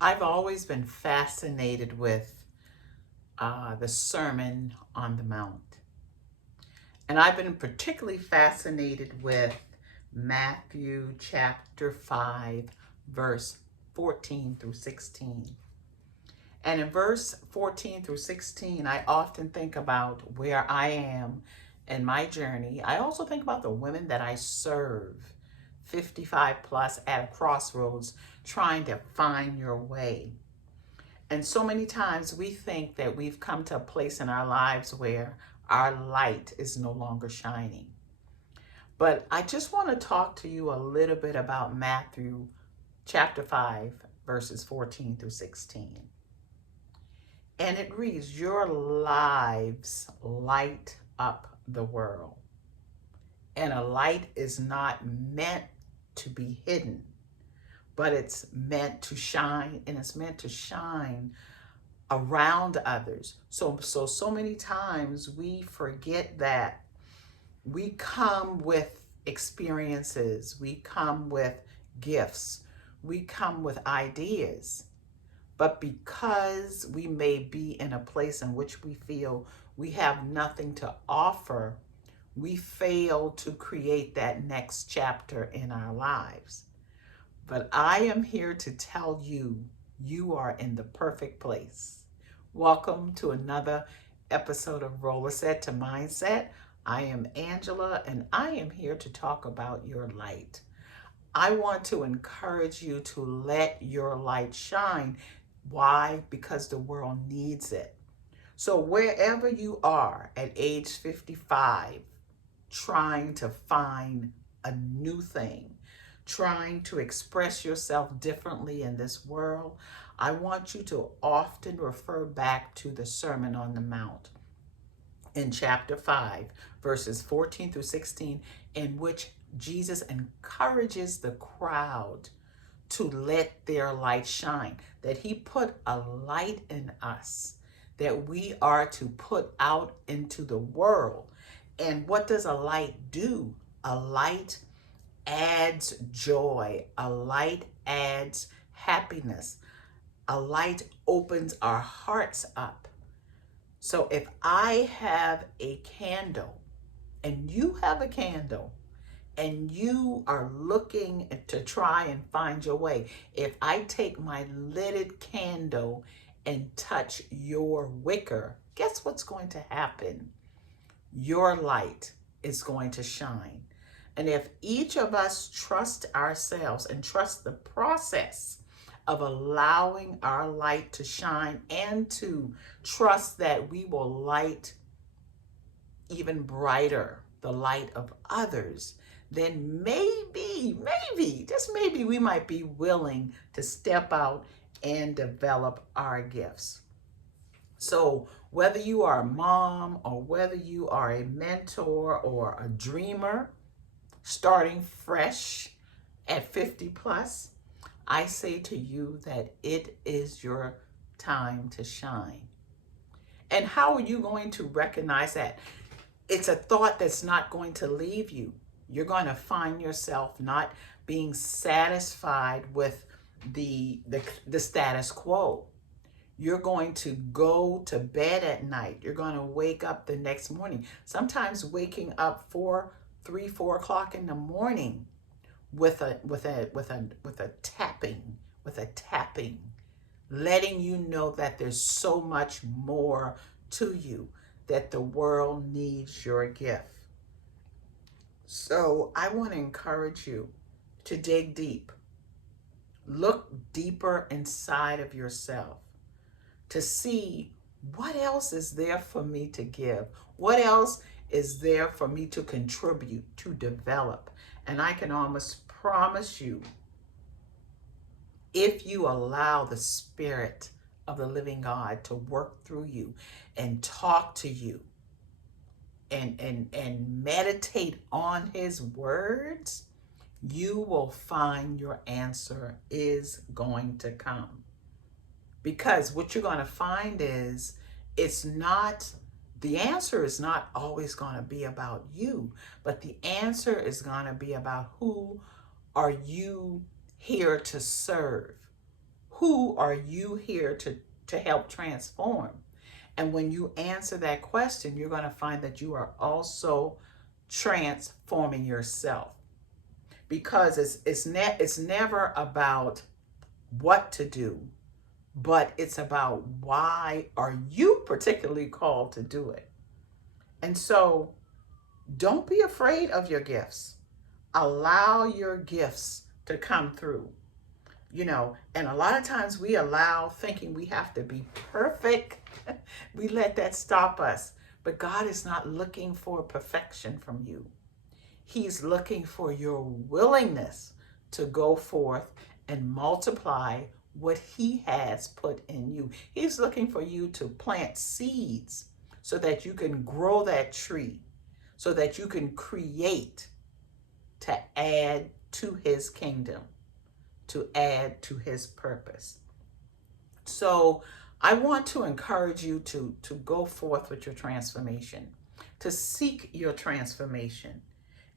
I've always been fascinated with the Sermon on the Mount. And I've been particularly fascinated with Matthew chapter 5, verse 14 through 16. And in verse 14 through 16, I often think about where I am in my journey. I also think about the women that I serve, 55 plus, at a crossroads, trying to find your way. And so many times we think that we've come to a place in our lives where our light is no longer shining. But I just want to talk to you a little bit about Matthew chapter 5, verses 14 through 16. And it reads, "Your lives light up the world. And a light is not meant to be hidden, but it's meant to shine, and it's meant to shine around others." So many times we forget that we come with experiences, we come with gifts, we come with ideas. But because we may be in a place in which we feel we have nothing to offer, we fail to create that next chapter in our lives. But I am here to tell you, you are in the perfect place. Welcome to another episode of Rollerset to Mindset. I am Angela, and I am here to talk about your light. I want to encourage you to let your light shine. Why? Because the world needs it. So wherever you are at age 55, trying to find a new thing, trying to express yourself differently in this world, I want you to often refer back to the Sermon on the Mount in chapter 5, verses 14 through 16, in which Jesus encourages the crowd to let their light shine, that he put a light in us that we are to put out into the world. And what does a light do? A light adds joy. A light adds happiness. A light opens our hearts up. So if I have a candle and you have a candle and you are looking to try and find your way, if I take my lighted candle and touch your wicker, guess what's going to happen? Your light is going to shine. And if each of us trust ourselves and trust the process of allowing our light to shine, and to trust that we will light even brighter the light of others, then just maybe we might be willing to step out and develop our gifts. So whether you are a mom, or whether you are a mentor or a dreamer starting fresh at 50 plus, I say to you that it is your time to shine. And how are you going to recognize that? It's a thought that's not going to leave you. You're going to find yourself not being satisfied with the status quo. You're going to go to bed at night. You're going to wake up the next morning. Sometimes waking up 4 o'clock in the morning with a tapping, letting you know that there's so much more to you, that the world needs your gift. So I want to encourage you to dig deep. Look deeper inside of yourself to see what else is there for me to give. What else is there for me to contribute, to develop? And I can almost promise you, if you allow the Spirit of the living God to work through you and talk to you and meditate on his words, you will find your answer is going to come. Because what you're going to find is, the answer is not always going to be about you, but the answer is going to be about who are you here to serve? Who are you here to help transform? And when you answer that question, you're going to find that you are also transforming yourself, because it's never about what to do, but it's about why are you particularly called to do it. And so don't be afraid of your gifts. Allow your gifts to come through. And a lot of times we allow thinking we have to be perfect. We let that stop us. But God is not looking for perfection from you. He's looking for your willingness to go forth and multiply what He has put in you. He's looking for you to plant seeds so that you can grow that tree, so that you can create to add to His kingdom, to add to His purpose. So I want to encourage you to go forth with your transformation, to seek your transformation,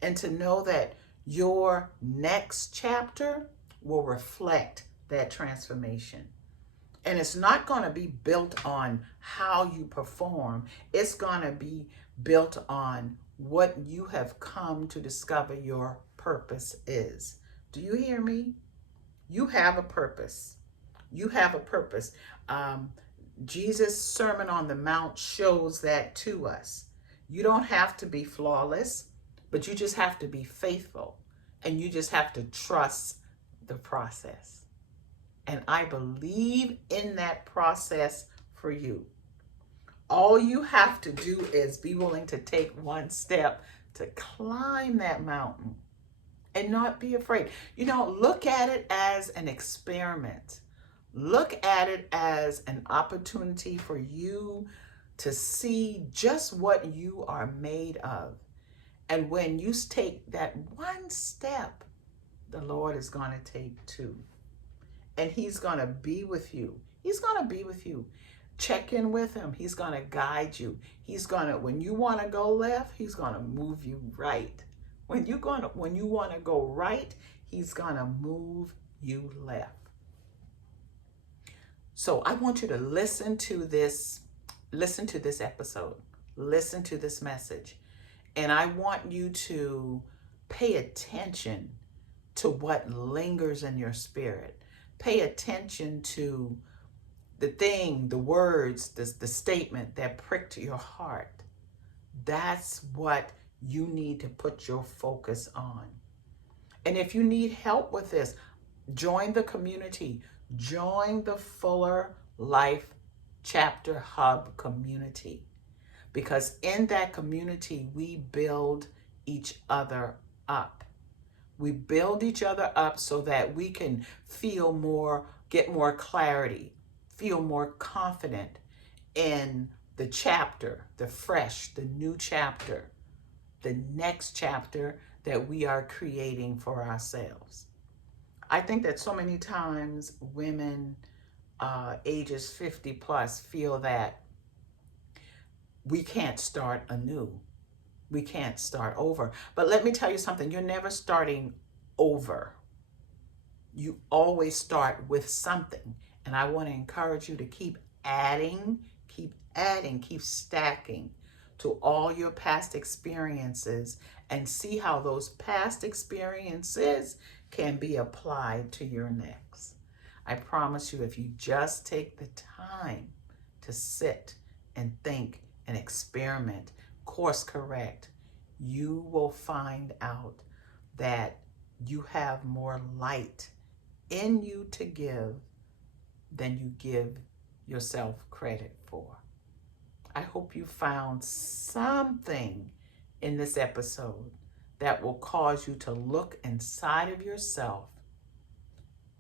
and to know that your next chapter will reflect that transformation. And it's not going to be built on how you perform. It's going to be built on what you have come to discover your purpose is. Do you hear me? You have a purpose. You have a purpose. Jesus' Sermon on the Mount shows that to us. You don't have to be flawless, but you just have to be faithful, and you just have to trust the process. And I believe in that process for you. All you have to do is be willing to take one step to climb that mountain and not be afraid. Look at it as an experiment. Look at it as an opportunity for you to see just what you are made of. And when you take that one step, the Lord is going to take two. And He's going to be with you. He's going to be with you. Check in with Him. He's going to guide you. When you want to go left, He's going to move you right. When you want to go right, He's going to move you left. So I want you to listen to this episode, listen to this message. And I want you to pay attention to what lingers in your spirit. Pay attention to the words, the statement that pricked your heart. That's what you need to put your focus on. And if you need help with this, join the community. Join the Fuller Life Chapter Hub community. Because in that community, we build each other up. We build each other up so that we can get more clarity, feel more confident in the chapter, the new chapter, the next chapter that we are creating for ourselves. I think that so many times women ages 50 plus feel that we can't start anew. We can't start over. But let me tell you something. You're never starting over. You always start with something. And I want to encourage you to keep adding, keep stacking to all your past experiences and see how those past experiences can be applied to your next. I promise you, if you just take the time to sit and think and experiment, course correct, you will find out that you have more light in you to give than you give yourself credit for. I hope you found something in this episode that will cause you to look inside of yourself,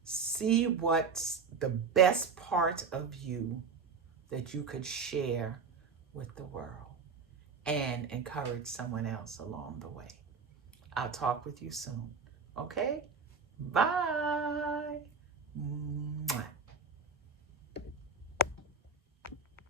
see what's the best part of you that you could share with the world, and encourage someone else along the way. I'll talk with you soon. Okay? Bye.